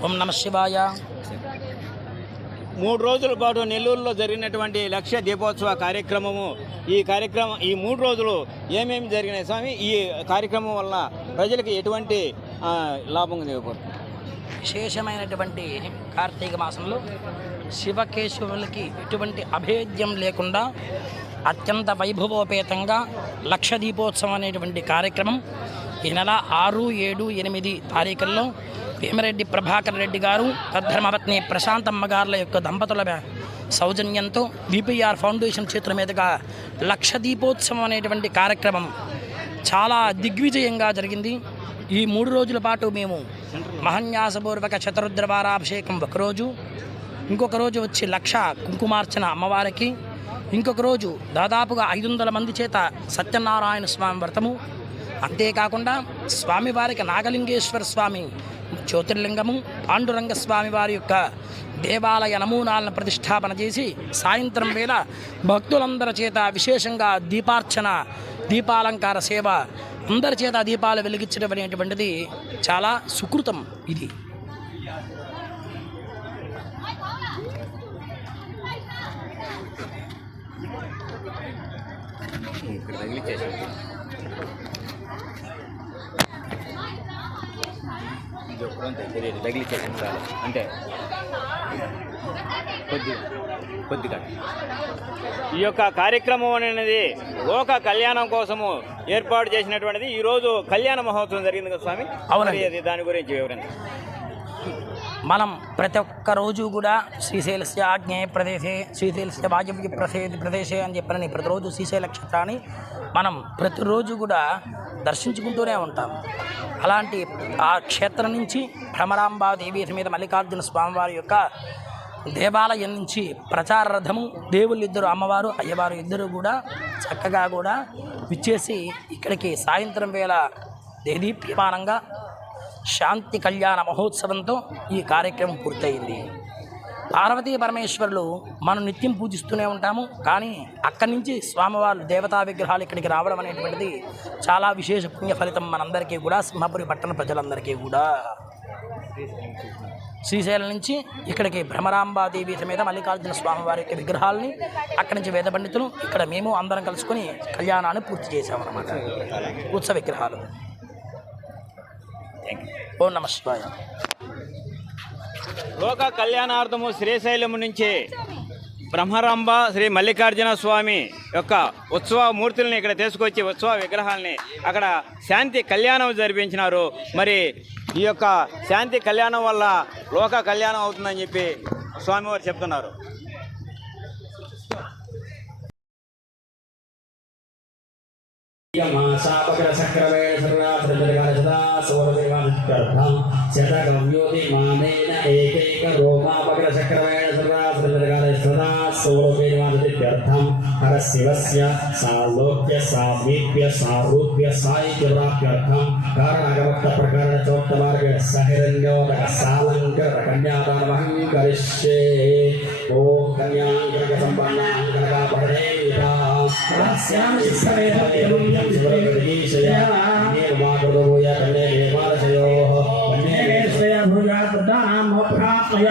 ఓం నమ శివాయ. 3 రోజుల పాటు నెల్లూరులో జరిగినటువంటి లక్ష దీపోత్సవ కార్యక్రమము, ఈ 3 రోజులు ఏమేమి జరిగినాయి స్వామి? ఈ కార్యక్రమం వల్ల ప్రజలకు ఎటువంటి లాభం దిగబోతుంది? విశేషమైనటువంటి కార్తీక మాసంలో శివకేశవులకి ఎటువంటి అభేద్యం లేకుండా అత్యంత వైభవోపేతంగా లక్ష దీపోత్సవం అనేటువంటి కార్యక్రమం ఈ నెల 6, 7, 8 తారీఖుల్లో భీమరెడ్డి ప్రభాకర్ రెడ్డి గారు తద్ధర్మపత్ని ప్రశాంతమ్మ గారుల యొక్క దంపతుల సౌజన్యంతో విపిఆర్ ఫౌండేషన్ చేతుల మీదుగా లక్ష దీపోత్సవం అనేటువంటి కార్యక్రమం చాలా దిగ్విజయంగా జరిగింది. ఈ 3 రోజుల పాటు మేము మహన్యాసపూర్వక శతరుద్రవారాభిషేకం ఒకరోజు, ఇంకొక రోజు వచ్చి లక్ష కుంకుమార్చన అమ్మవారికి, ఇంకొక రోజు దాదాపుగా 500 మంది చేత సత్యనారాయణ స్వామి వ్రతము, అంతేకాకుండా స్వామివారికి నాగలింగేశ్వర స్వామి జ్యోతిర్లింగము, పాండురంగ స్వామి వారి యొక్క దేవాలయ నమూనాలను ప్రతిష్టాపన చేసి సాయంత్రం వేళ భక్తులందరి చేత విశేషంగా దీపార్చన, దీపాలంకార సేవ, అందరి చేత దీపాలు వెలిగించడం అనేటువంటిది చాలా సుకృతం. ఇది అంటే కొద్దిగా ఈ యొక్క కార్యక్రమం అనేది లోక కళ్యాణం కోసము ఏర్పాటు చేసినటువంటిది. ఈరోజు కళ్యాణ మహోత్సవం జరిగింది కదా స్వామి? అవునండి. దాని గురించి వివరంగా మనం ప్రతి ఒక్క రోజు కూడా శ్రీశైలస్య ఆగ్నేయ ప్రదేశే, శ్రీశైలస్య వాయవ్య ప్రదేశే అని చెప్పని ప్రతిరోజు శ్రీశైల క్షేత్రాన్ని మనం ప్రతిరోజు కూడా దర్శించుకుంటూనే ఉంటాం. అలాంటి ఆ క్షేత్రం నుంచి భ్రమరాంబాదేవి సమేత మల్లికార్జున స్వామివారి యొక్క దేవాలయం నుంచి ప్రచార రథము, దేవుళ్ళు ఇద్దరు, అమ్మవారు అయ్యవారు ఇద్దరు కూడా చక్కగా కూడా విచ్చేసి ఇక్కడికి సాయంత్రం వేళ దేదీప్యమానంగా శాంతి కళ్యాణ మహోత్సవంతో ఈ కార్యక్రమం పూర్తయింది. పార్వతీ పరమేశ్వరులు మనం నిత్యం పూజిస్తూనే ఉంటాము, కానీ అక్కడి నుంచి స్వామివారు దేవతా విగ్రహాలు ఇక్కడికి రావడం అనేటువంటిది చాలా విశేష పుణ్య ఫలితం మనందరికీ కూడా, సింహపురి పట్టణ ప్రజలందరికీ కూడా. శ్రీశైలం నుంచి ఇక్కడికి భ్రమరాంబాదేవి సమేత మల్లికార్జున స్వామివారి యొక్క విగ్రహాలని అక్కడి నుంచి వేద పండితులు, ఇక్కడ మేము అందరం కలుసుకొని కళ్యాణాన్ని పూర్తి చేశామన్నమాట. ఉత్సవ విగ్రహాలు. ఓం నమ శివాయ. లోక కళ్యాణార్థము శ్రీశైలం నుంచి బ్రహ్మరాంబ శ్రీ మల్లికార్జున స్వామి యొక్క ఉత్సవ మూర్తుల్ని ఇక్కడ తీసుకొచ్చి ఉత్సవ విగ్రహాలని అక్కడ శాంతి కళ్యాణం జరిపించినారు. మరి ఈ యొక్క శాంతి కళ్యాణం వల్ల లోక కళ్యాణం అవుతుందని చెప్పి స్వామివారు చెప్తున్నారు. శివస్య సాలోక్య సామీప్య సారూప్య సాహిత్య ప్రాప్త్యర్థం కారణాగమక్త ప్రకరణ చోక్త మార్గ సహిరణ్యోదక సాలంకర కన్యాదానమహం కరిష్యే. ఓం కన్యాంకరక సంపన్నాంకరక పరదేవితా రాస్యామి సవేదం శివరగీశయ నిర్మాకృతోయ కన్యే నిర్మాలశయోః కన్యే స్వయ భుజాకృతాం ప్రాప్య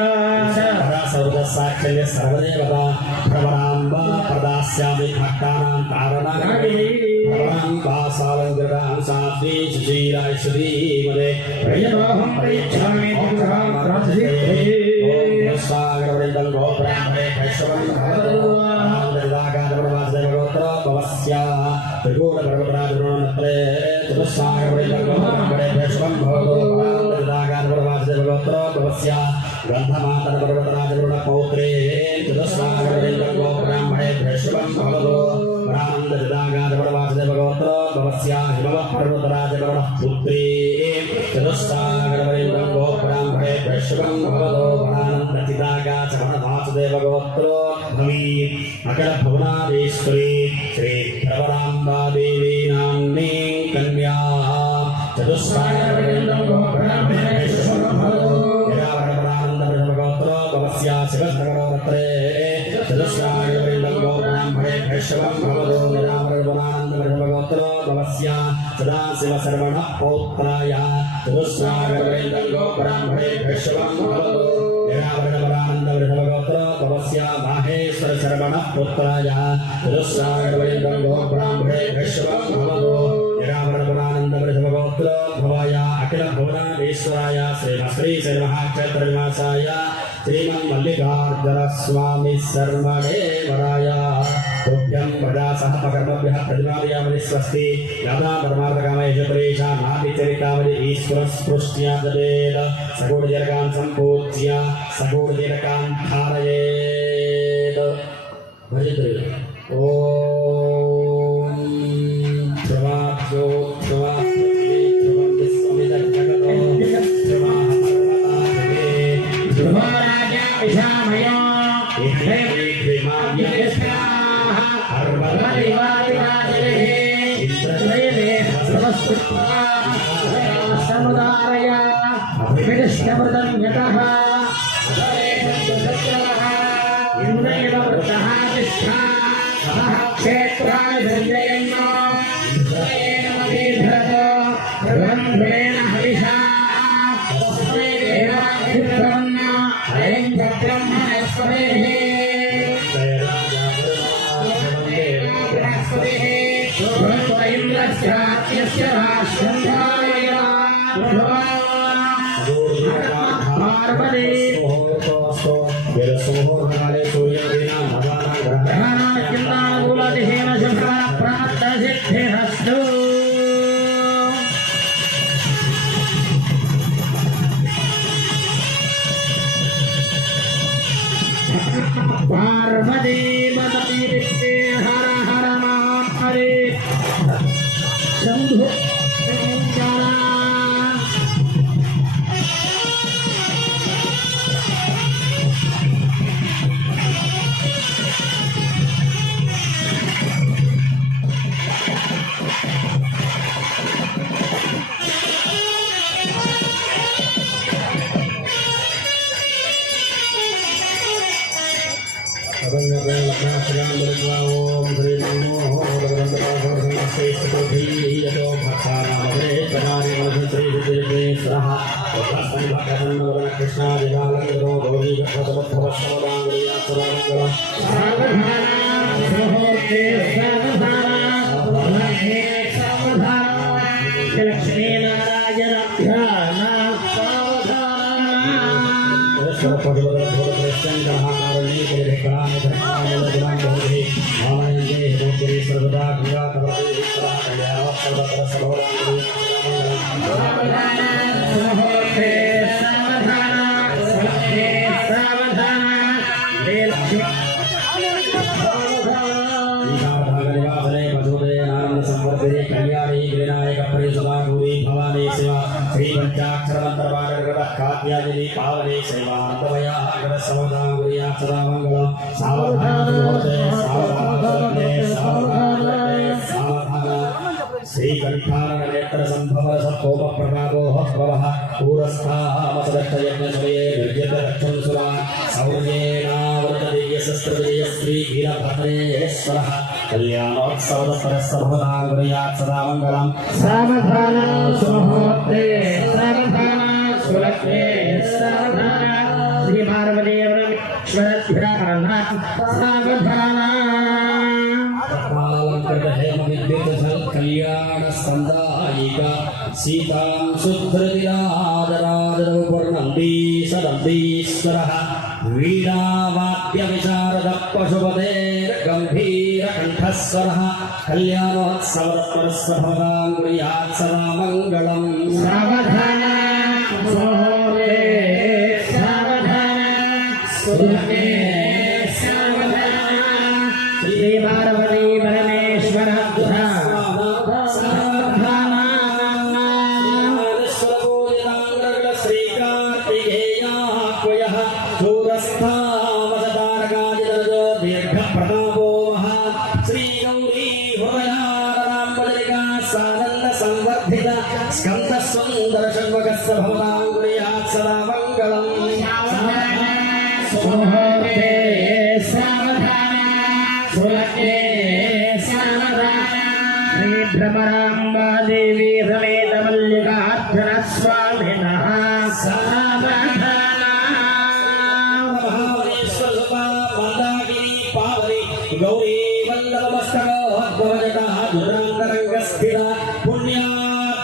సర్వసాక్షల్య సర్వదేవతా భ్రమరాంబ ప్రదాస్యామి భక్తానాం తారణాగణే భ్రమరాంబా సాలంకృతాం సాత్వీ సుశీలాయ శ్రీమదే ప్రియమోహం ప్రియచ్ఛామి దుఃఖాం ప్రార్థయే. ఓం స్వాగతవృందం గోబ్రాహ్మణే వైష్ణవం భవతు ఆనందదాగాదవనవాసుదేవగోత్ర భవస్య త్రిగూఢ పర్వతరాజగుణనత్రే చతుస్సాగతవృందం గోబ్రాహ్మణే వైష్ణవం భవతు ఆనందదాగాదవనవాసుదేవగోత్ర భవస్య గ్రంథమాతన పర్వతరాజగుణ పౌత్రే చతుస్సాగతవృందం గోబ్రాహ్మణే వైష్ణవం భవతు ఆనందదాగాదవనవాసుదేవగోత్ర భవస్య హిమవత్ పర్వతరాజగుణ పుత్రే చతుస్సాగతవృందం గోబ్రాహ్మణే వైష్ణవం భవతు వాసుదేవగోత్రో భవీ అకడ భువనాధీశ్వరీ శ్రీ భ్రమరాంబాదేవీ నామ్నీ కన్యా చతుస్సాగరవృందం గోబ్రాహ్మణే వైష్ణవం భవతు నిరావరణానందగోత్రో భవస్య శివసగరోత్రే చతుస్సాగరవృందం గోబ్రాహ్మణే వైష్ణవం భవతు నిరావరణానందగోత్రో భవస్య सदाशिव सर्वण पौत्राय चतुस्नागरेन्द्रो ब्राह्मणे वैश्वं निरावरणवरानन्दवृषभगोत्र तपस्या माहेश्वर शर्मण पुत्राय चतुस्नागरेन्द्रो ब्राह्मणे वैश्वं निरावरणवरानन्दवृषभगोत्र भवाय अखिल भुवनेश्वराय श्री महाक्षेत्रनिवासाय श्रीमन्मल्लिकार्जुन स्वामी शर्मणे वराय तुभ्यं वदा सहपकर्मभ्यः प्रतिमादयामि स्वस्ति यदा परमार्थकामयेष परेशा नाभिचरितावलि ईश्वरस्पृष्ट्यादवेद सगुणजनकान् सम्पूज्य सगुणजनकान् धारयेत् भजते ॐ क्षमाभ्यो क्षमाभ्यं विस्मृतजगतो क्षमाराजा विशामयो पार्वती मदती हर हर हरे शंभु लक्ष्मी नारायण कल्याणी विनायक परिसुरागुरी भवानी सेवा श्री पंचाक्षरमंत्रवादगत कात्यायनी पावनी सेवा तवया अग्र सवदागुरिया सदा मंगल सावधान होते सावधान श्री कंठान नेत्र संभव सत्कोप प्रभावो भवः पूरस्थामसदत्त यज्ञ समये विद्यत रक्षं सुरा सौर्येनावृतदिव्य शस्त्रजय श्री वीरभद्रेश्वरः कल्याणोत्सव सर्वदागुरियात् सदा मंगलम् सावधान सुमुहूर्ते सावधान सुलग्ने सावधान श्री पार्वती परमेश्वरभ्यां सावधान कल्याण स्कंदायिका सीतां शुद्धृतिरादरादरवर्णन्दी सदम्बीश्वरः वीणावाद्य विशारद पशुपतेर्गम्भीरकण्ठस्वरः कल्याणोत्सवरत्परस्वभवाङ्गुर्यात् सदा मङ्गलम् सावधान मुहूर्ते सावधान सुलग्ने सावधान श्री पार्वती परमेश्वर स्कंद सुंदर षण्मुखस्य भवताङ्गुर्यात् सदा मङ्गलम् सुमुहूर्ते सावधान सुलग्ने सावधान श्री भ्रमराम्बा देवी गौरी वल्लभमस्तकोद्भवजटाधुरान्तरङ्गस्थिता पुण्या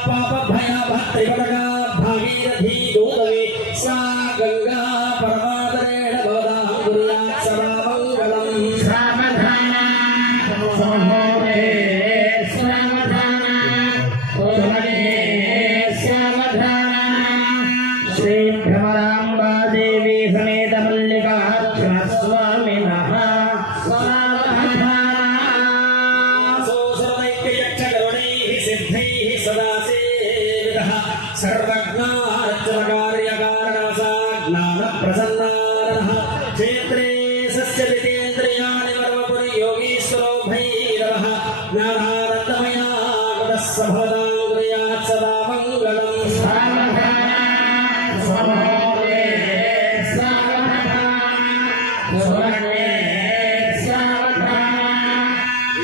पापभया भक्तिपटका भागीरथी दूतवे सा गङ्गा परमादरेण भवतां कुर्यात् सदा मङ्गलम्। सावधाना सोहोरे सावधाना सोहरे सावधाना श्री भ्रमराम्बा देवी समेत मल्लिकार्जुन स्वामिनः ज्ञानप्रसन्नानः क्षेत्रे सस्यवितेन्द्रियाणि वर्वपुरि योगीश्वरो भैरवः ज्ञानानन्दमया गुणस्य भवतां कुर्यात् सदा मङ्गलम्।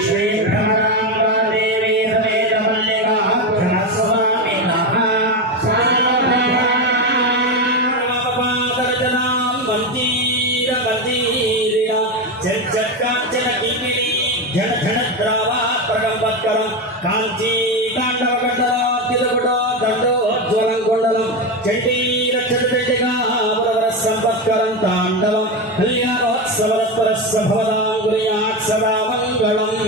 श्री भ्रमराम्बा देवी समेत मल्लिकार्जुन स्वामिनः कांची तांडवकंडलोज्वलं चंडी रक्षतपेटिकावरसंपत्करं तांडवं कल्याणोत्सवरस्परस्य भवतां कुर्यात् सदा मङ्गलम्।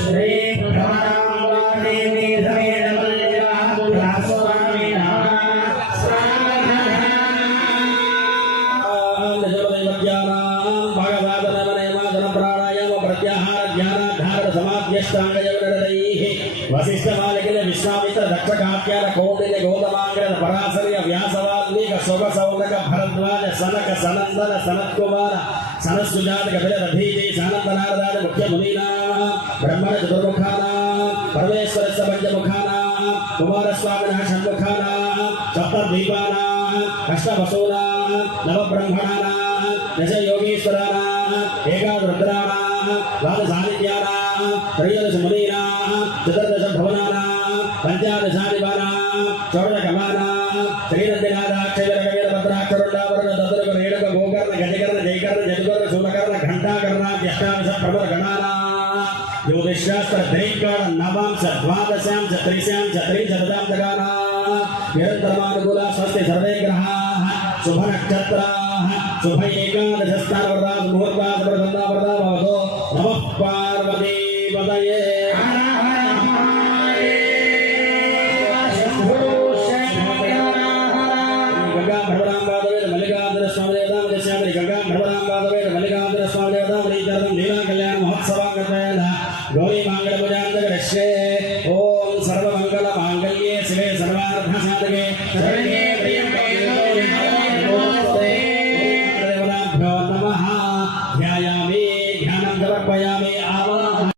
श्री भ्रमराम्बा देवी समेत मल्लिकार्जुन स्वामिनः वशिष्ठमालिकल विश्वामित्र दक्षकात्यार कौंडिन्य गौतमांग्र पराशर्य व्यासवाल्मीक सोगसौनक भरद्वाज सनक सनंदन सनत्कुमार सनत्सुजातक बिलरधीति सानंदनारदाय मुख्य मुनीनां ब्रह्मण चतुर्मुखानां परमेश्वरस्य पंचमुखानां कुमारस्वामिनः षण्मुखानां सप्तद्वीपानां अष्टवसूनां नवब्रह्मणानां दशयोगीश्वराणां एकादरुद्राणां द्वादशादित्यानां त्रयोदशमुनीनां चतुर्दश भवनानां पंचादशादिवानां षोडशकमानां श्रीनन्दिनाथाक्षवीरकवीरभद्राक्षरुण्डावरण दत्तरुक रेणुक गोकर्ण गजकर्ण जयकर्ण जटुकर्ण शूलकर्ण घण्टाकर्णाद्यष्टादश प्रबलगणानां ज्योतिषशास्त्र दैकाल नवांश द्वादशांश त्रिशांश त्रिशतांशगानां निरन्तरमानुकूला स्वस्ति सर्वे ग्रहाः शुभनक्षत्राः शुभ एकादशस्थानवरदात् मुहूर्तात् प्रसन्नावरदा भवतो नमः पार्वतीपतये। गौरी मंगल पूजांतरश्ये ओम सर्वमंगल मांगल्ये शिवे सर्वार्थ साधके शरण्ये त्र्यंबके गौरी नमोस्तुते। देवताभ्यो नमः। ध्यायामि ध्यानं समर्पयामि आवाहयामि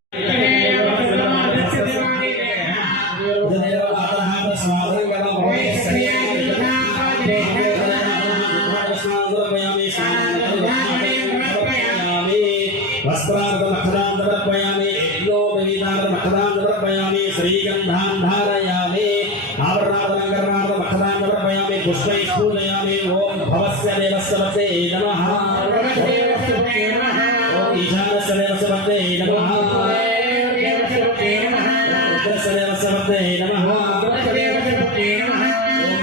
वस्त्रार्थमखदां समर्पयामि यज्ञोपवीतार्थमखदां समर्पयामि श्रीगन्धां धारयामि आवरणादलङ्करणार्थमखदां समर्पयामि पुष्पैः पूजयामि ॐ भवस्य देवस्य वसे नमः। ॐ ईशानस्य देवस्य वसे नमः। रुद्रस्य देवस्य वसे नमः। ॐ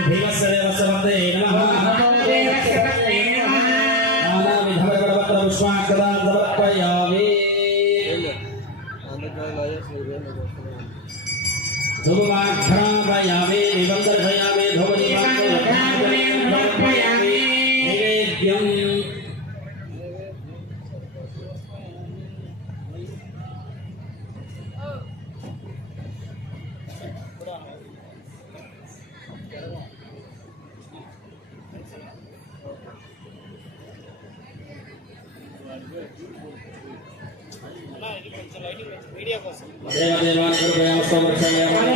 भीमस्य देवस्य वसे नमः। पुष्पाक्षदां समर्पयामि। धूमाघ्रापयामि निबन्धयामि धूमदीपामि नैवेद्यम्। देवदेवान् कृपयामि स्तोत्रयामि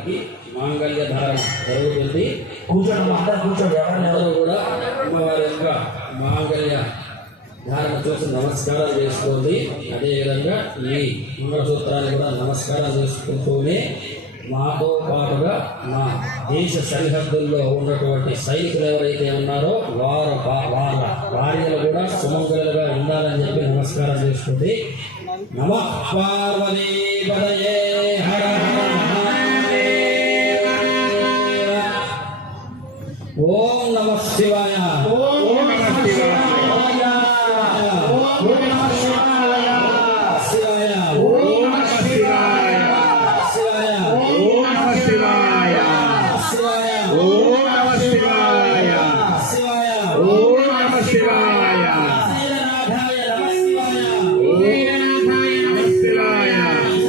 వారికి మాంగళ్య ధారణ జరుగుతుంది. కూర్చోండి, అందరూ కూర్చోండి, ఎవరిని అందరూ కూడా అమ్మవారి యొక్క మాంగళ్య ధారణ చూసి నమస్కారం చేసుకోండి. అదేవిధంగా ఈ మంగళసూత్రాన్ని కూడా నమస్కారం చేసుకుంటూనే మాతో పాటుగా మా దేశ సరిహద్దుల్లో ఉన్నటువంటి సైనికులు ఎవరైతే ఉన్నారో వాళ్ళ భార్యలు కూడా సుమంగళులుగా ఉండాలని చెప్పి నమస్కారం చేసుకుంది. నమః పార్వతీపతయే హర ఓం నమః శివాయ. ఓం నమః శివాయ. ఓం నమః శివాయ. శివాయ. ఓం నమః శివాయ. శివాయ. ఓం నమః శివాయ. శివాయ. ఓం నమః శివాయ. శివాయ. ఓం నమః శివాయ. శ్రీనాథాయ నమః శివాయ. శ్రీనాథాయ నమః శివాయ.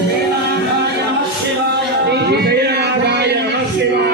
శ్రీనాథాయ నమః శివాయ. శ్రీనాథాయ నమః శివాయ.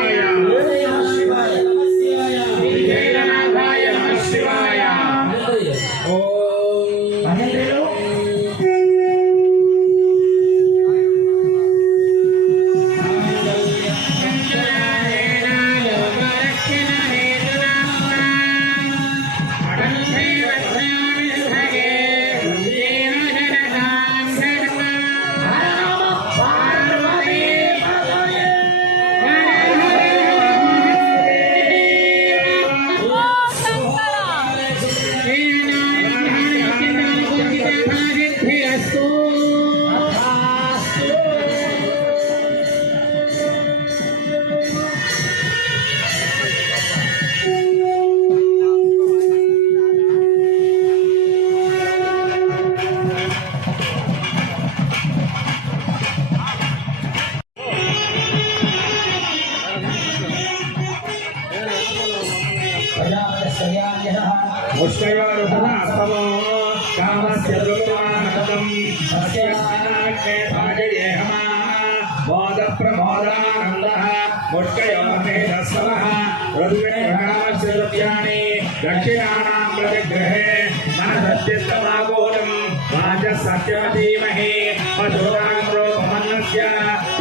दक्षिणानां प्रतिग्रहे मनसत्यस्तमागोलं वाचसत्यमधीमहि मधुराङ्ग्रोपमन्नस्य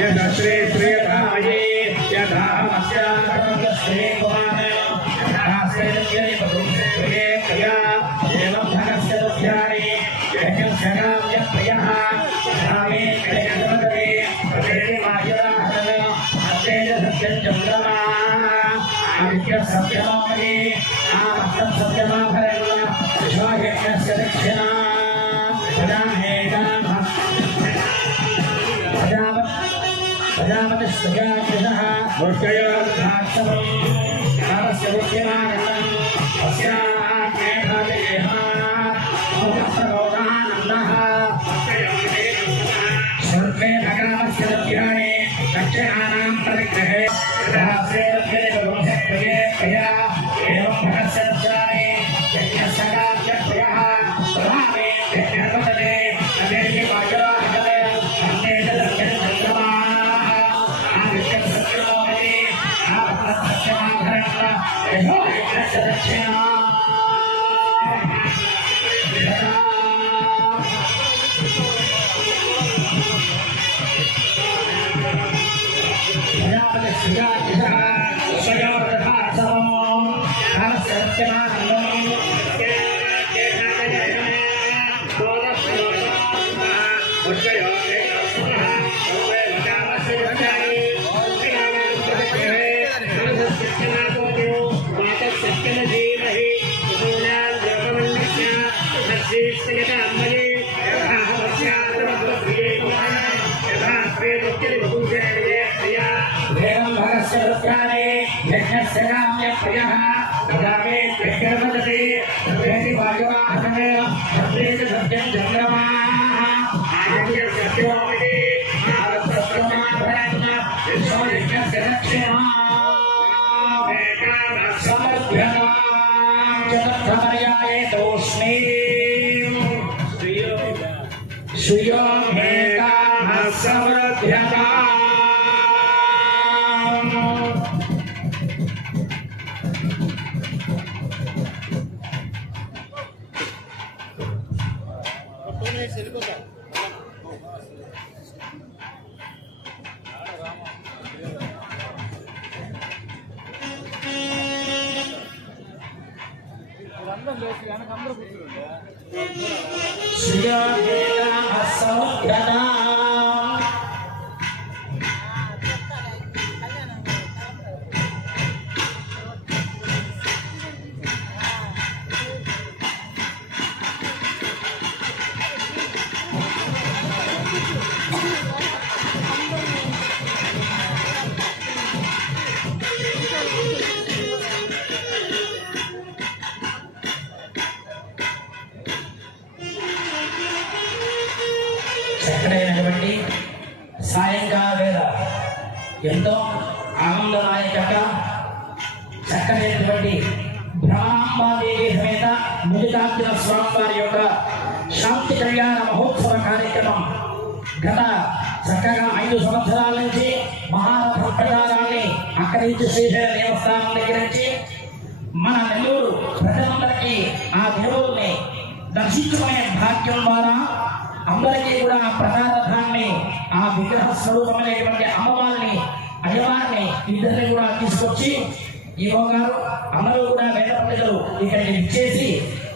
यदश्रे श्रेयधामये यदाहमस्याश्रेकुमार यदाश्रेयस्य बभूषे प्रिया एवं धनस्य दुःख्यानि यज्ञस्य नाम्य प्रियः रामे प्रियजमदे प्रेमायुराहन अत्रेय सत्यं चन्द्रमा आदित्य सत्यमामि आमत्तं सत्यमाभरण विश्वायज्ञस्य दक्षिणा प्रजापतिस्तुजाः मूर्तयोर्धात्सवं कामस्य बुद्धिमानन्दम् अस्याज्ञेभादेः प्रबोधानन्दः स्वर्गे भगामस्य दध्यानि दक्षिणानां परिग्रहे एवं भगस्य दध्यानि यज्ञस्य कार्य प्रियः प्रभावे यज्ञपतने अनेके वायुराहते अन्येष दक्षिण चन्द्रमाः आदित्य सत्यमोहति आपत्तं सत्यमाभरणः यशो यज्ञस्य दक्षिणा यज्ञस्य नाम्य प्रियः प्रजावे यज्ञर्वदते सर्वेति वायुवाहने सर्वेति सत्यं चन्द्रमाः आदित्य सत्योमिति आरत्सत्यमाभरणः विश्वो यज्ञस्य दक्षिणा समर्भ्यतां चतुर्थपर्याये तोष्णी श्रियो मेकाः समर्भ्यताम् వెళ్ళిపోతా చక్కడైనటువంటి సాయంకాల వేళ ఎంతో ఆనందదాయకంగా చక్కనైనటువంటి బ్రహ్మాంబాదేవి సమేత మల్లికార్జున స్వామి వారి యొక్క శాంతి కళ్యాణ మహోత్సవ కార్యక్రమం గత చక్కగా 5 సంవత్సరాల నుంచి మహారథ ప్రచారాన్ని అక్కడి నుంచి శ్రీశైల దేవస్థానం దగ్గర నుంచి మన నెల్లూరు ప్రజలందరికీ ఆ దేవుల్ని దర్శించుకునే భాగ్యం ద్వారా అందరికీ కూడా ప్రధానధాన్ని ఆ విగ్రహ స్వరూపమైనటువంటి అమ్మవారిని అయ్యవారిని ఇద్దరిని కూడా తీసుకొచ్చి ఈవో గారు అందరూ కూడా వేద పండితులు ఇక్కడికి ఇచ్చేసి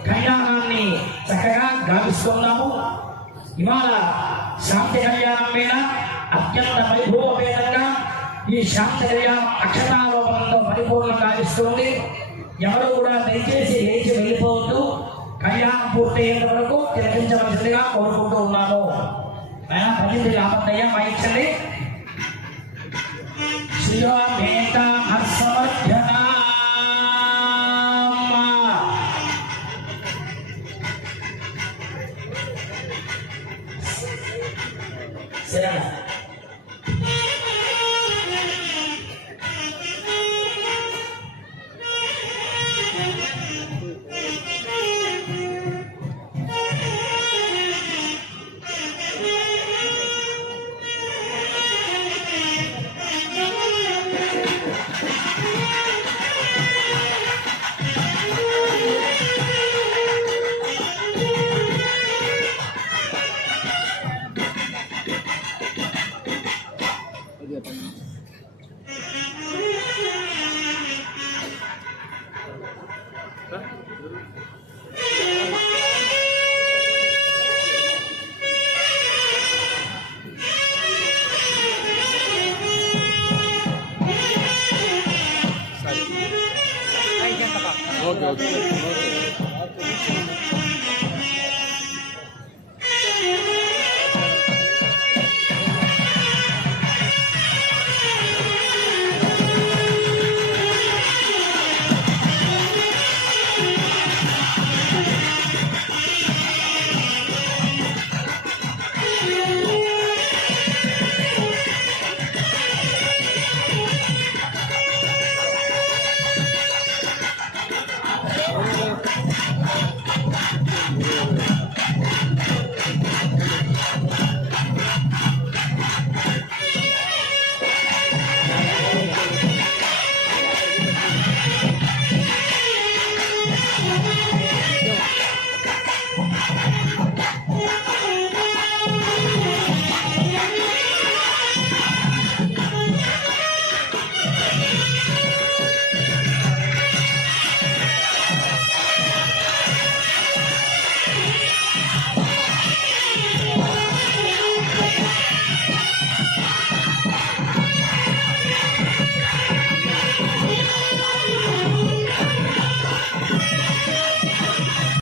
కళ్యాణాన్ని చక్కగా గావిస్తున్నాము. ఇవాళ శాంతి కళ్యాణం మీద అత్యంత వైభవపేతంగా ఈ శాంతి కళ్యాణం అక్షతారోపణంతో పరిపూర్ణంగా గావిస్తుంది. ఎవరు కూడా దయచేసి లేచి వెళ్ళిపోవద్దు. కళ్యాణం పూర్తయ్యేంత వరకు తిలకించవలసిందిగా కోరుకుంటూ ఉన్నాము. ప్రతినిధి ఆపత్తయ్య వాయించండి. ఓకే.